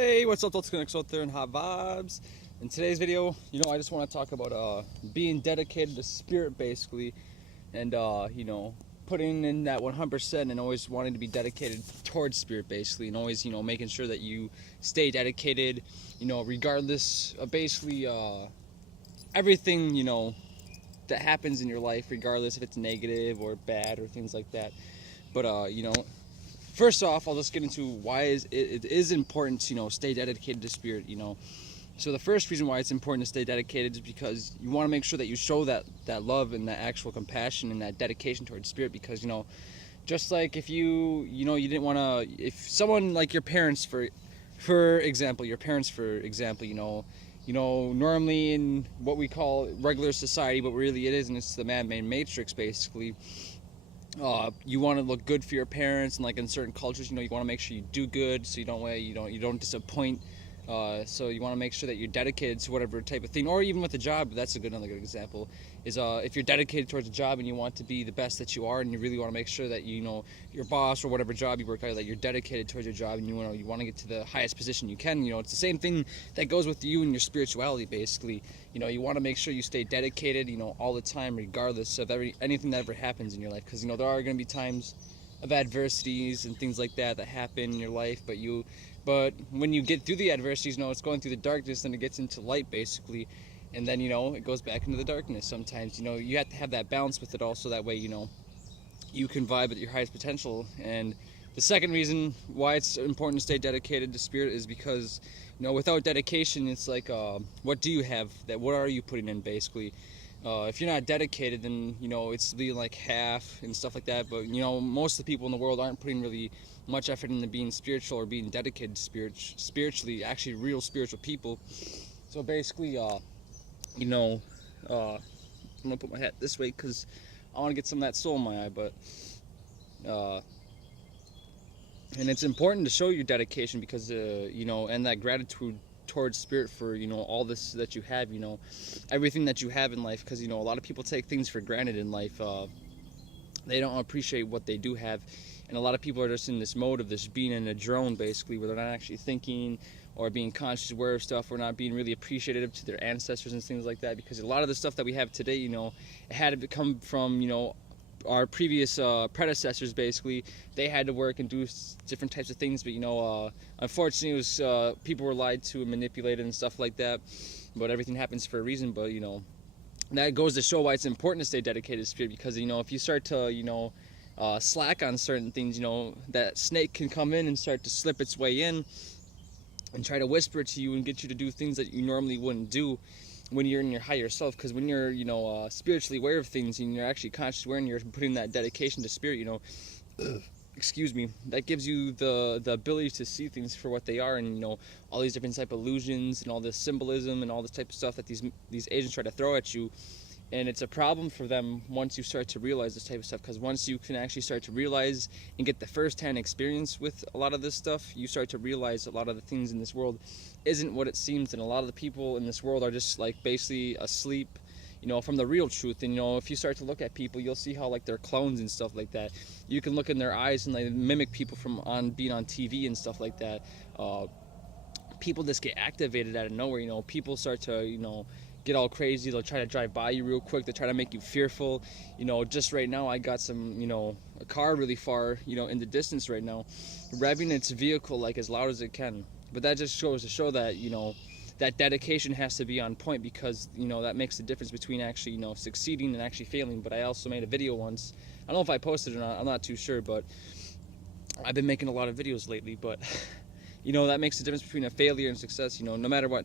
Hey, what's up, Let's Connect out there in Hot Vibes. In today's video, I just want to talk about being dedicated to spirit, basically, and putting in that 100% and always wanting to be dedicated towards spirit, basically, and always making sure that you stay dedicated, regardless of basically everything that happens in your life, regardless if it's negative or bad or things like that. But first off, I'll just get into why it is important to stay dedicated to spirit. So the first reason why it's important to stay dedicated is because you want to make sure that you show that love and that actual compassion and that dedication towards spirit. Because just like if you didn't want to, if someone like your parents for example, normally in what we call regular society, but really it isn't. It's the man-made matrix, basically. You want to look good for your parents, and like in certain cultures, you want to make sure you do good, so you don't disappoint. So you want to make sure that you're dedicated to whatever type of thing, or even with a job. That's another good example. Is if you're dedicated towards a job and you want to be the best that you are, and you really want to make sure that your boss or whatever job you work at, that you're dedicated towards your job, and you want to get to the highest position you can. It's the same thing that goes with you and your spirituality, basically. You want to make sure you stay dedicated, all the time, regardless of anything that ever happens in your life, because there are going to be times of adversities and things like that happen in your life, but when you get through the adversities, it's going through the darkness, and it gets into light, basically, and then it goes back into the darkness sometimes. You have to have that balance with it all, so that way you can vibe at your highest potential. And the second reason why it's important to stay dedicated to spirit is because without dedication, it's like what do you have, what are you putting in, basically? If you're not dedicated, then it's being like half and stuff like that. But most of the people in the world aren't putting really much effort into being spiritual or being dedicated to spiritually, actually real spiritual people. So basically, I'm gonna put my hat this way because I want to get some of that soul in my eye. But and it's important to show your dedication, because and that gratitude towards spirit for all this that you have, everything that you have in life, because a lot of people take things for granted in life. They don't appreciate what they do have, and a lot of people are just in this mode of this being in a drone, basically, where they're not actually thinking or being conscious aware of stuff, or not being really appreciative to their ancestors and things like that. Because a lot of the stuff that we have today, it had to come from our previous predecessors. Basically, they had to work and do different types of things, but unfortunately, it was people were lied to and manipulated and stuff like that. But everything happens for a reason. But that goes to show why it's important to stay dedicated to spirit, because if you start to slack on certain things, that snake can come in and start to slip its way in and try to whisper to you and get you to do things that you normally wouldn't do when you're in your higher self. Because when you're spiritually aware of things, and you're actually conscious aware, and you're putting that dedication to spirit, excuse me, that gives you the ability to see things for what they are, and all these different type of illusions and all this symbolism and all this type of stuff that these agents try to throw at you. And it's a problem for them once you start to realize this type of stuff, because once you can actually start to realize and get the first-hand experience with a lot of this stuff, you start to realize a lot of the things in this world isn't what it seems, and a lot of the people in this world are just like basically asleep, from the real truth. And if you start to look at people, you'll see how like they're clones and stuff like that. You can look in their eyes and they mimic people from being on TV and stuff like that. People just get activated out of nowhere. People start to get all crazy. They'll try to drive by you real quick. They try to make you fearful. Just right now, I got some, a car really far, in the distance right now, revving its vehicle like as loud as it can. But that just goes to show that, that dedication has to be on point, because, that makes the difference between actually, succeeding and actually failing. But I also made a video once. I don't know if I posted it or not. I'm not too sure, but I've been making a lot of videos lately. But, that makes the difference between a failure and success. No matter what.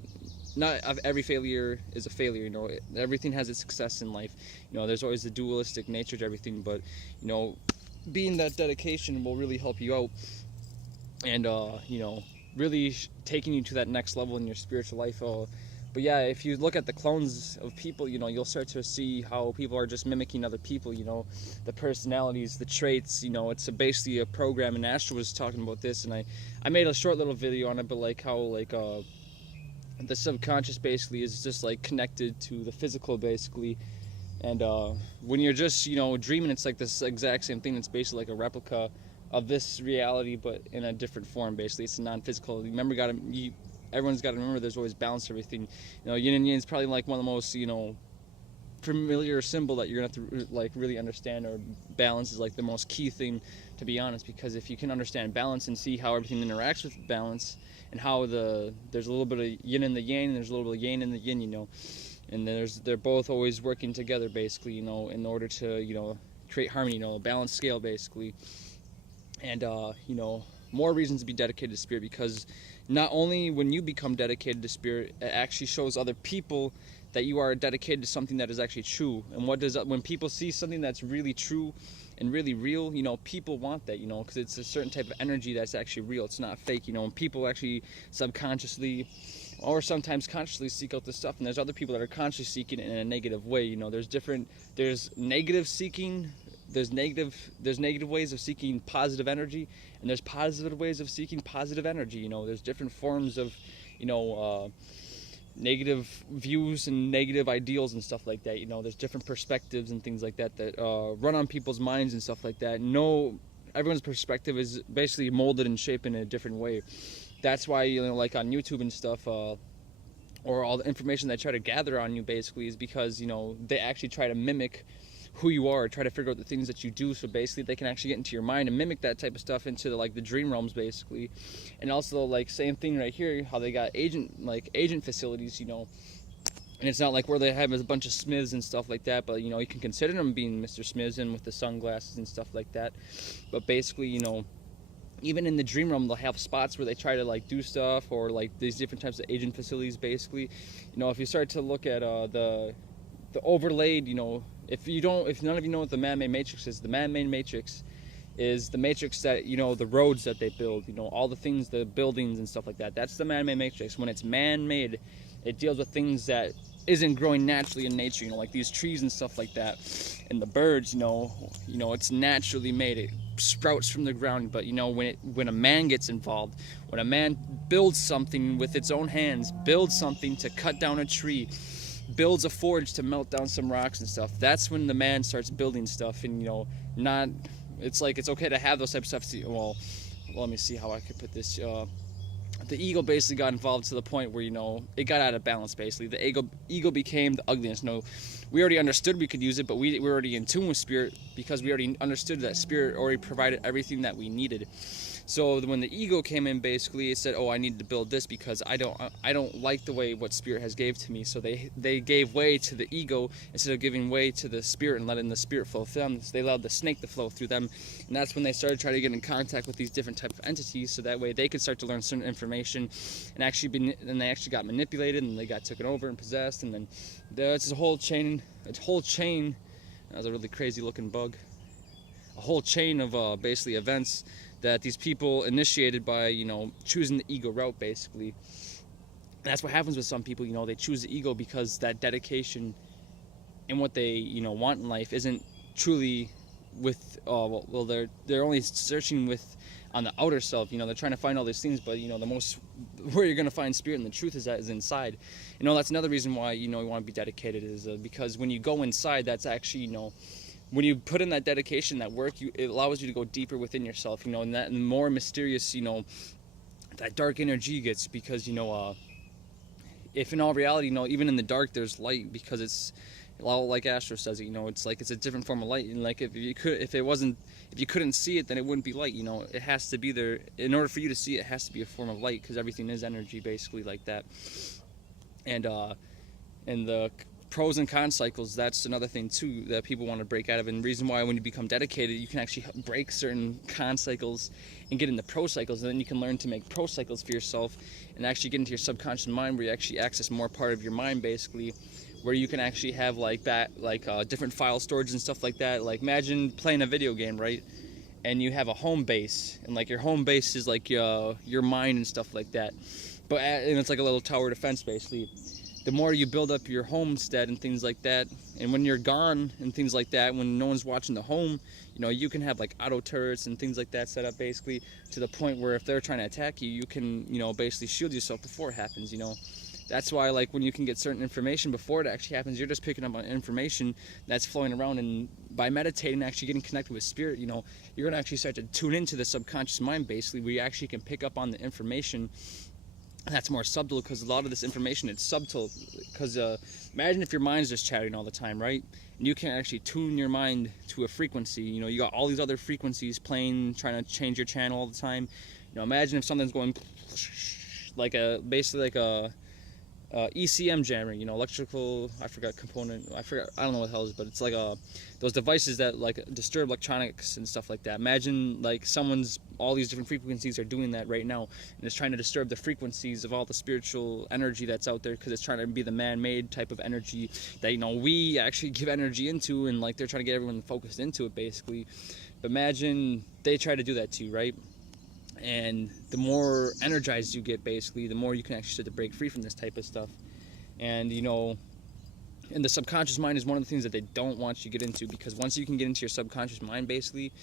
Not every failure is a failure. Everything has its success in life. There's always the dualistic nature to everything, but being that dedication will really help you out, and really taking you to that next level in your spiritual life. But yeah, if you look at the clones of people, you'll start to see how people are just mimicking other people. The personalities, the traits. It's basically a program. And Astro was talking about this, and I made a short little video on it. But like how the subconscious basically is just like connected to the physical, basically. And when you're just dreaming, it's like this exact same thing. It's basically like a replica of this reality, but in a different form. Basically, it's a non-physical. Remember, everyone's got to remember there's always balance to everything. Yin and yang is probably like one of the most familiar symbol that you're gonna have to like really understand. Or balance is like the most key thing, to be honest, because if you can understand balance and see how everything interacts with balance, and how there's a little bit of yin in the yang, and there's a little bit of yang in the yin, and they're both always working together, basically, in order to create harmony, a balanced scale, basically. And more reasons to be dedicated to spirit, because not only when you become dedicated to spirit, it actually shows other people that you are dedicated to something that is actually true. And when people see something that's really true and really real, people want that, because it's a certain type of energy that's actually real. It's not fake, and people actually subconsciously or sometimes consciously seek out this stuff. And there's other people that are consciously seeking it in a negative way. There's negative seeking. There's negative ways of seeking positive energy, and there's positive ways of seeking positive energy. There's different forms of, negative views and negative ideals and stuff like that. There's different perspectives and things like that run on people's minds and stuff like that. Everyone's perspective is basically molded and shaped in a different way. That's why, like on YouTube and stuff, or all the information they try to gather on you, basically, is because, they actually try to mimic who you are, try to figure out the things that you do, so basically they can actually get into your mind and mimic that type of stuff into the dream realms, basically. And also, same thing right here, how they got agent facilities, and it's not like where they have a bunch of Smiths and stuff like that, but you can consider them being Mr. Smiths and with the sunglasses and stuff like that. But basically, even in the dream realm, they'll have spots where they try to do stuff, or these different types of agent facilities, basically. If you start to look at the overlaid, if none of you know what the man-made matrix is, the man-made matrix is the matrix that, the roads that they build, all the things, the buildings and stuff like that. That's the man-made matrix. When it's man-made, it deals with things that isn't growing naturally in nature, like these trees and stuff like that. And the birds, it's naturally made. It sprouts from the ground. But when a man gets involved, when a man builds something with its own hands, builds something to cut down a tree, builds a forge to melt down some rocks and stuff, that's when the man starts building stuff. And it's okay to have those types of stuff. Well, let me see how I could put this. The ego basically got involved to the point where it got out of balance. Basically, the ego became the ugliness. We already understood we could use it, but we were already in tune with spirit, because we already understood that spirit already provided everything that we needed. So when the ego came in, basically, it said, "Oh, I need to build this because I don't like the way what spirit has gave to me." So they gave way to the ego instead of giving way to the spirit and letting the spirit flow through them. So they allowed the snake to flow through them, and that's when they started trying to get in contact with these different type of entities, so that way they could start to learn certain information, and they actually got manipulated, and they got taken over and possessed, and then there's a whole chain. That was a really crazy looking bug. A whole chain of basically events that these people initiated by choosing the ego route, basically. And that's what happens with some people. They choose the ego because that dedication and what they want in life isn't truly with they're only searching on the outer self. They're trying to find all these things, but the most where you're going to find spirit and the truth is inside. That's another reason why you want to be dedicated, is because when you go inside, that's actually when you put in that dedication, that work, it allows you to go deeper within yourself, and that more mysterious, that dark energy gets, because, if in all reality, even in the dark, there's light, because it's, like Astro says, it's a different form of light, and if you couldn't see it, then it wouldn't be light, it has to be there. In order for you to see it, it has to be a form of light, because everything is energy, basically, like that. And the pros and cons cycles, that's another thing too that people want to break out of, and the reason why when you become dedicated, you can actually break certain con cycles and get into pro cycles, and then you can learn to make pro cycles for yourself and actually get into your subconscious mind, where you actually access more part of your mind, basically, where you can actually have different file storage and stuff like that. Like, imagine playing a video game, right? And you have a home base, and your home base is your mind and stuff like that, and it's like a little tower defense, basically. The more you build up your homestead and things like that, and when you're gone and things like that, when no one's watching the home, you can have auto turrets and things like that set up, basically, to the point where if they're trying to attack you, you can, basically shield yourself before it happens, That's why, like, when you can get certain information before it actually happens, you're just picking up on information that's flowing around, and by meditating, actually getting connected with spirit, you know, you're gonna actually start to tune into the subconscious mind, basically, where you actually can pick up on the information that's more subtle, because a lot of this information, it's subtle. Because imagine if your mind's just chatting all the time, right? And you can't actually tune your mind to a frequency. You know, you got all these other frequencies playing, trying to change your channel all the time. You know, imagine if something's going like basically like a ECM jammer, you know, electrical, I forgot component, I don't know what the hell it is, but it's like those devices that like disturb electronics and stuff like that. Imagine like all these different frequencies are doing that right now, and it's trying to disturb the frequencies of all the spiritual energy that's out there, because it's trying to be the man-made type of energy that, you know, we actually give energy into, and like they're trying to get everyone focused into it, basically. But imagine they try to do that to you, right? And the more energized you get, basically, the more you can actually start to break free from this type of stuff. And, you know, and the subconscious mind is one of the things that they don't want you to get into, because once you can get into your subconscious mind, basically,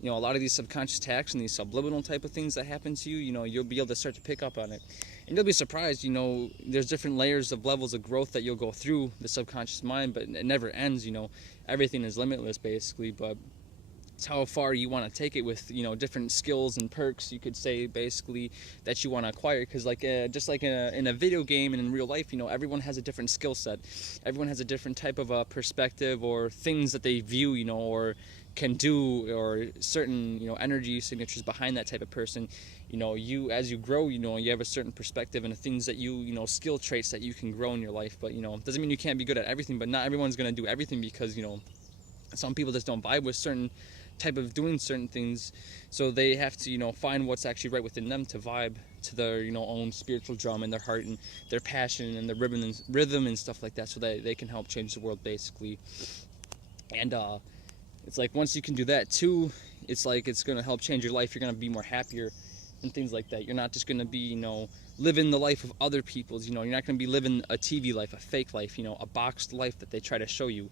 you know, a lot of these subconscious attacks and these subliminal type of things that happen to you, you know, you'll be able to start to pick up on it. And you'll be surprised, you know, there's different layers of levels of growth that you'll go through the subconscious mind, but it never ends, you know. Everything is limitless, basically, but it's how far you want to take it with, you know, different skills and perks, you could say, basically, that you want to acquire. Because like just like in a video game and in real life, you know, everyone has a different skill set, everyone has a different type of perspective or things that they view, you know, or can do, or certain, you know, energy signatures behind that type of person. You know, you, as you grow, you know, you have a certain perspective and the things that you know, skill traits that you can grow in your life. But, you know, it doesn't mean you can't be good at everything, but not everyone's going to do everything, because, you know, some people just don't vibe with certain type of doing certain things, so they have to, you know, find what's actually right within them to vibe to their, you know, own spiritual drum and their heart and their passion and the rhythm and stuff like that, so that they can help change the world, basically. And it's like once you can do that too, it's like it's going to help change your life. You're going to be more happier and things like that. You're not just going to be, you know, living the life of other people's, you know, you're not going to be living a TV life, a fake life, you know, a boxed life that they try to show you.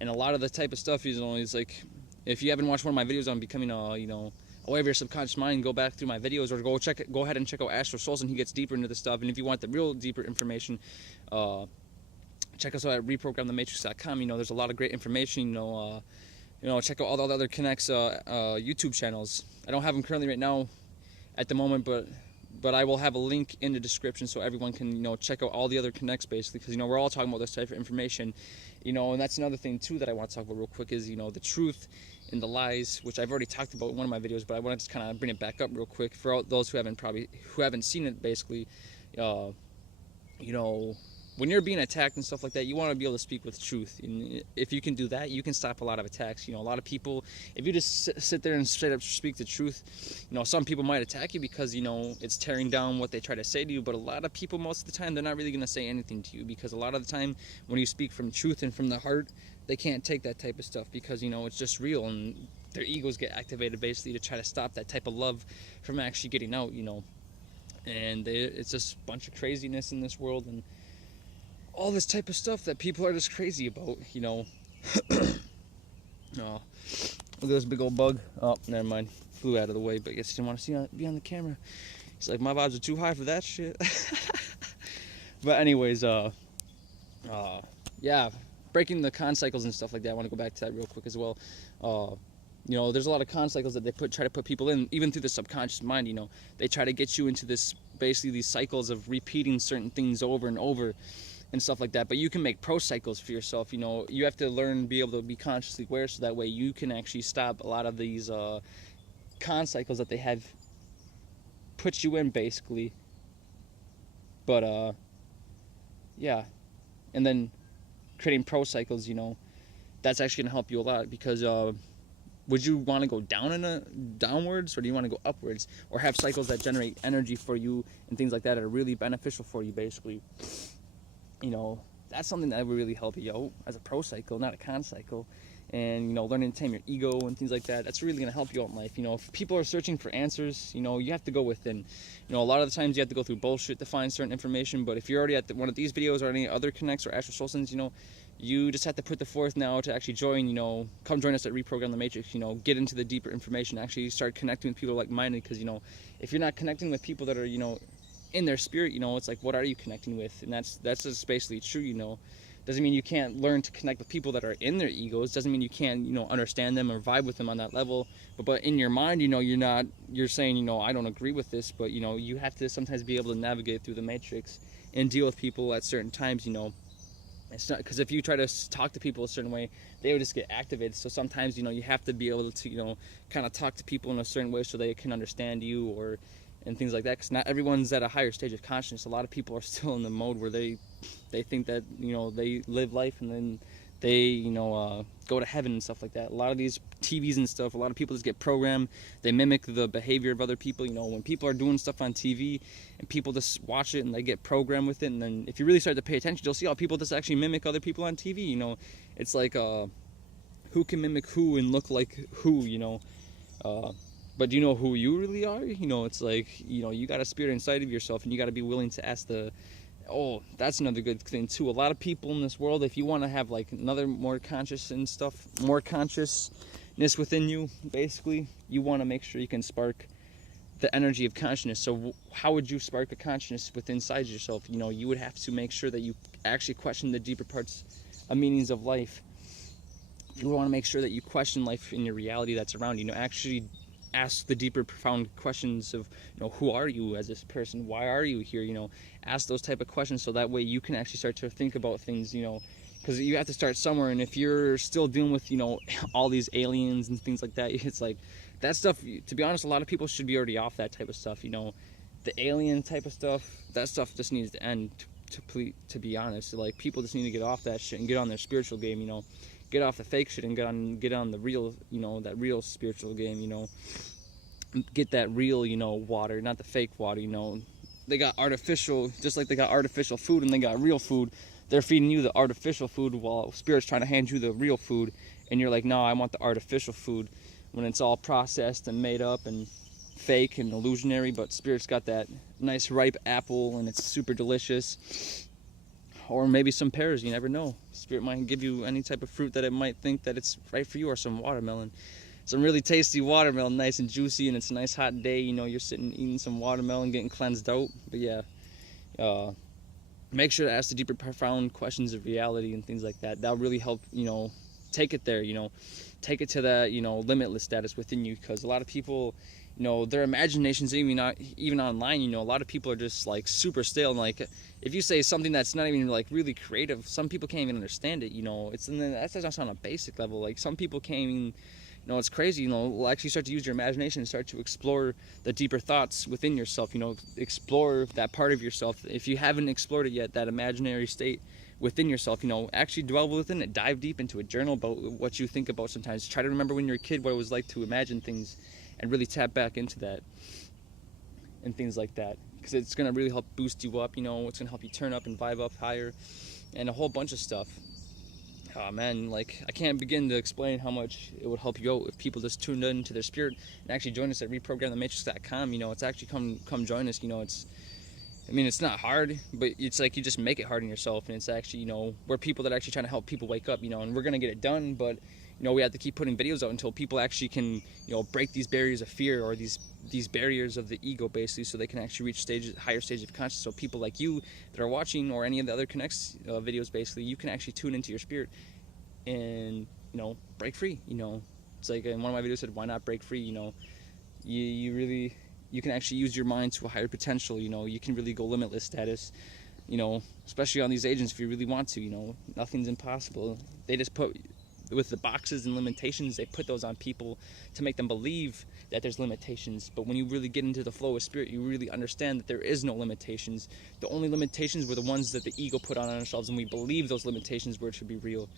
And a lot of the type of stuff, you know, is like, if you haven't watched one of my videos on becoming you know, aware of your subconscious mind, go back through my videos, or go ahead and check out Astro Souls, and he gets deeper into this stuff. And if you want the real deeper information, check us out at reprogramthematrix.com. You know, there's a lot of great information. You know, check out all the other Connects YouTube channels. I don't have them currently right now at the moment, but I will have a link in the description so everyone can, you know, check out all the other Connects, basically, because, you know, we're all talking about this type of information, you know. And that's another thing too that I want to talk about real quick is, you know, the truth and the lies, which I've already talked about in one of my videos, but I want to just kind of bring it back up real quick for all those who haven't seen it, basically. You know, when you're being attacked and stuff like that, you want to be able to speak with truth. And if you can do that, you can stop a lot of attacks. You know, a lot of people, if you just sit there and straight up speak the truth, you know, some people might attack you because, you know, it's tearing down what they try to say to you. But a lot of people, most of the time, they're not really going to say anything to you, because a lot of the time when you speak from truth and from the heart, they can't take that type of stuff, because, you know, it's just real, and their egos get activated, basically, to try to stop that type of love from actually getting out, you know. And it's just a bunch of craziness in this world, and all this type of stuff that people are just crazy about, you know. Oh, look at this big old bug. Oh, never mind. Flew out of the way, but I guess he didn't want to be on the camera. He's like, my vibes are too high for that shit. But anyways, yeah, breaking the con cycles and stuff like that. I want to go back to that real quick as well. You know, there's a lot of con cycles that they try to put people in, even through the subconscious mind. You know, they try to get you into this, basically these cycles of repeating certain things over and over and stuff like that. But you can make pro cycles for yourself. You know, you have to learn, be able to be consciously aware, so that way you can actually stop a lot of these con cycles that they have put you in, basically. But yeah, and then creating pro cycles, you know, that's actually gonna help you a lot, because would you want to go downwards, or do you want to go upwards, or have cycles that generate energy for you and things like that are really beneficial for you, basically? You know, that's something that would really help you out as a pro cycle, not a con cycle. And, you know, learning to tame your ego and things like that, that's really going to help you out in life. You know, if people are searching for answers, you know, you have to go within. You know, a lot of the times you have to go through bullshit to find certain information, but if you're already at one of these videos or any other Connects or Astro Soulsons, you know, you just have to put the forth now to actually join, you know, come join us at Reprogram the Matrix, you know, get into the deeper information, actually start connecting with people like-minded, because, you know, if you're not connecting with people that are, you know, in their spirit, you know, it's like, what are you connecting with? And that's just basically true, you know. Doesn't mean you can't learn to connect with people that are in their egos. Doesn't mean you can't, you know, understand them or vibe with them on that level. But in your mind, you know, you're saying, you know, I don't agree with this, but, you know, you have to sometimes be able to navigate through the matrix and deal with people at certain times, you know. It's not, because if you try to talk to people a certain way, they would just get activated. So sometimes, you know, you have to be able to, you know, kind of talk to people in a certain way so they can understand you, or and things like that, because not everyone's at a higher stage of consciousness. A lot of people are still in the mode where they think that, you know, they live life and then they, you know, go to heaven and stuff like that. A lot of these TVs and stuff, a lot of people just get programmed. They mimic the behavior of other people. You know, when people are doing stuff on TV and people just watch it and they get programmed with it, and then if you really start to pay attention, you'll see how people just actually mimic other people on TV. You know, it's like who can mimic who and look like who, you know. But do you know who you really are? You know, it's like, you know, you got a spirit inside of yourself, and you got to be willing to ask oh, that's another good thing too. A lot of people in this world, if you want to have like another more conscious and stuff, more consciousness within you, basically, you want to make sure you can spark the energy of consciousness. So how would you spark a consciousness within inside yourself? You know, you would have to make sure that you actually question the deeper parts of meanings of life. You want to make sure that you question life in your reality that's around you. You know, actually ask the deeper, profound questions of, you know, who are you as this person? Why are you here? You know, ask those type of questions, so that way you can actually start to think about things, you know, because you have to start somewhere. And if you're still dealing with, you know, all these aliens and things like that, it's like that stuff, to be honest, a lot of people should be already off that type of stuff. You know, the alien type of stuff, that stuff just needs to end, to be honest. Like, people just need to get off that shit and get on their spiritual game, you know. Get off the fake shit and get on the real, you know, that real spiritual game, you know. Get that real, you know, water, not the fake water, you know. They got artificial, just like they got artificial food and they got real food. They're feeding you the artificial food while Spirit's trying to hand you the real food, and you're like, no, I want the artificial food, when it's all processed and made up and fake and illusionary. But Spirit's got that nice ripe apple and it's super delicious. Or maybe some pears, you never know. Spirit might give you any type of fruit that it might think that it's right for you, or some watermelon. Some really tasty watermelon, nice and juicy, and it's a nice hot day, you know, you're sitting eating some watermelon, getting cleansed out. But yeah, make sure to ask the deeper, profound questions of reality and things like that. That'll really help, you know, take it there, you know, take it to that, you know, limitless status within you. Because a lot of people, you know, their imaginations, even online, you know, a lot of people are just like super stale. And like, if you say something that's not even like really creative, some people can't even understand it, you know. That's just on a basic level. Like, some people can't even, you know, it's crazy, you know. Will actually start to use your imagination and start to explore the deeper thoughts within yourself, you know, explore that part of yourself. If you haven't explored it yet, that imaginary state within yourself, you know, actually dwell within it, dive deep into it, journal about what you think about sometimes. Try to remember when you were a kid what it was like to imagine things, and really tap back into that and things like that, because it's going to really help boost you up, you know. It's going to help you turn up and vibe up higher, and a whole bunch of stuff. Oh man, like, I can't begin to explain how much it would help you out if people just tuned into their spirit and actually join us at reprogramthematrix.com. You know, it's actually come join us. You know, it's not hard, but it's like you just make it hard on yourself. And it's actually, you know, we're people that are actually trying to help people wake up, you know, and we're going to get it done. But, you know, we have to keep putting videos out until people actually can, you know, break these barriers of fear, or these barriers of the ego, basically, so they can actually reach higher stage of consciousness. So people like you that are watching, or any of the other Connects videos, basically, you can actually tune into your spirit and, you know, break free. You know, it's like in one of my videos said, why not break free? You know, you can actually use your mind to a higher potential. You know, you can really go limitless status, you know, especially on these agents, if you really want to. You know, nothing's impossible. They just put, with the boxes and limitations, they put those on people to make them believe that there's limitations. But when you really get into the flow of spirit, you really understand that there is no limitations. The only limitations were the ones that the ego put on ourselves, and we believe those limitations were to be real.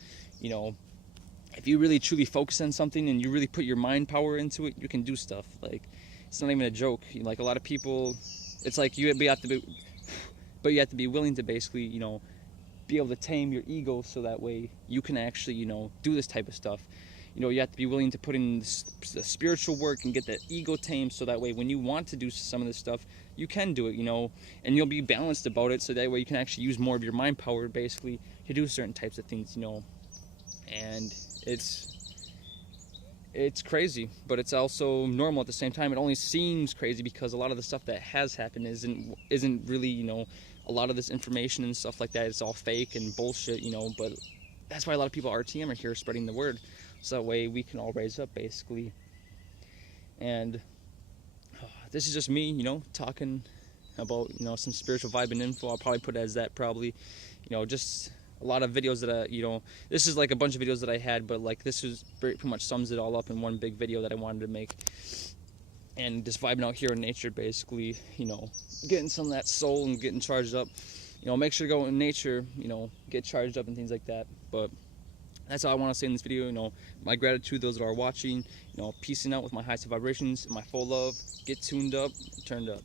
You know, if you really truly focus on something and you really put your mind power into it, you can do stuff. Like, it's not even a joke. Like, a lot of people, it's like you have to be willing to basically, you know, be able to tame your ego, so that way you can actually, you know, do this type of stuff. You know, you have to be willing to put in the spiritual work and get that ego tamed, so that way when you want to do some of this stuff, you can do it, you know, and you'll be balanced about it, so that way you can actually use more of your mind power, basically, to do certain types of things, you know. And it's crazy, but it's also normal at the same time. It only seems crazy because a lot of the stuff that has happened isn't really, you know, a lot of this information and stuff like that. It's all fake and bullshit, you know. But that's why a lot of people at RTM are here spreading the word, so that way we can all raise up, basically. And this is just me, you know, talking about, you know, some spiritual vibe and info. I'll probably put it as that, probably, you know, just a lot of videos that I, you know, this is like a bunch of videos that I had, but like this is pretty much sums it all up in one big video that I wanted to make. And just vibing out here in nature, basically, you know, getting some of that soul and getting charged up. You know, make sure to go in nature, you know, get charged up and things like that. But that's all I want to say in this video. You know, my gratitude, those that are watching, you know, peacing out with my highest vibrations, my full love. Get tuned up, turned up.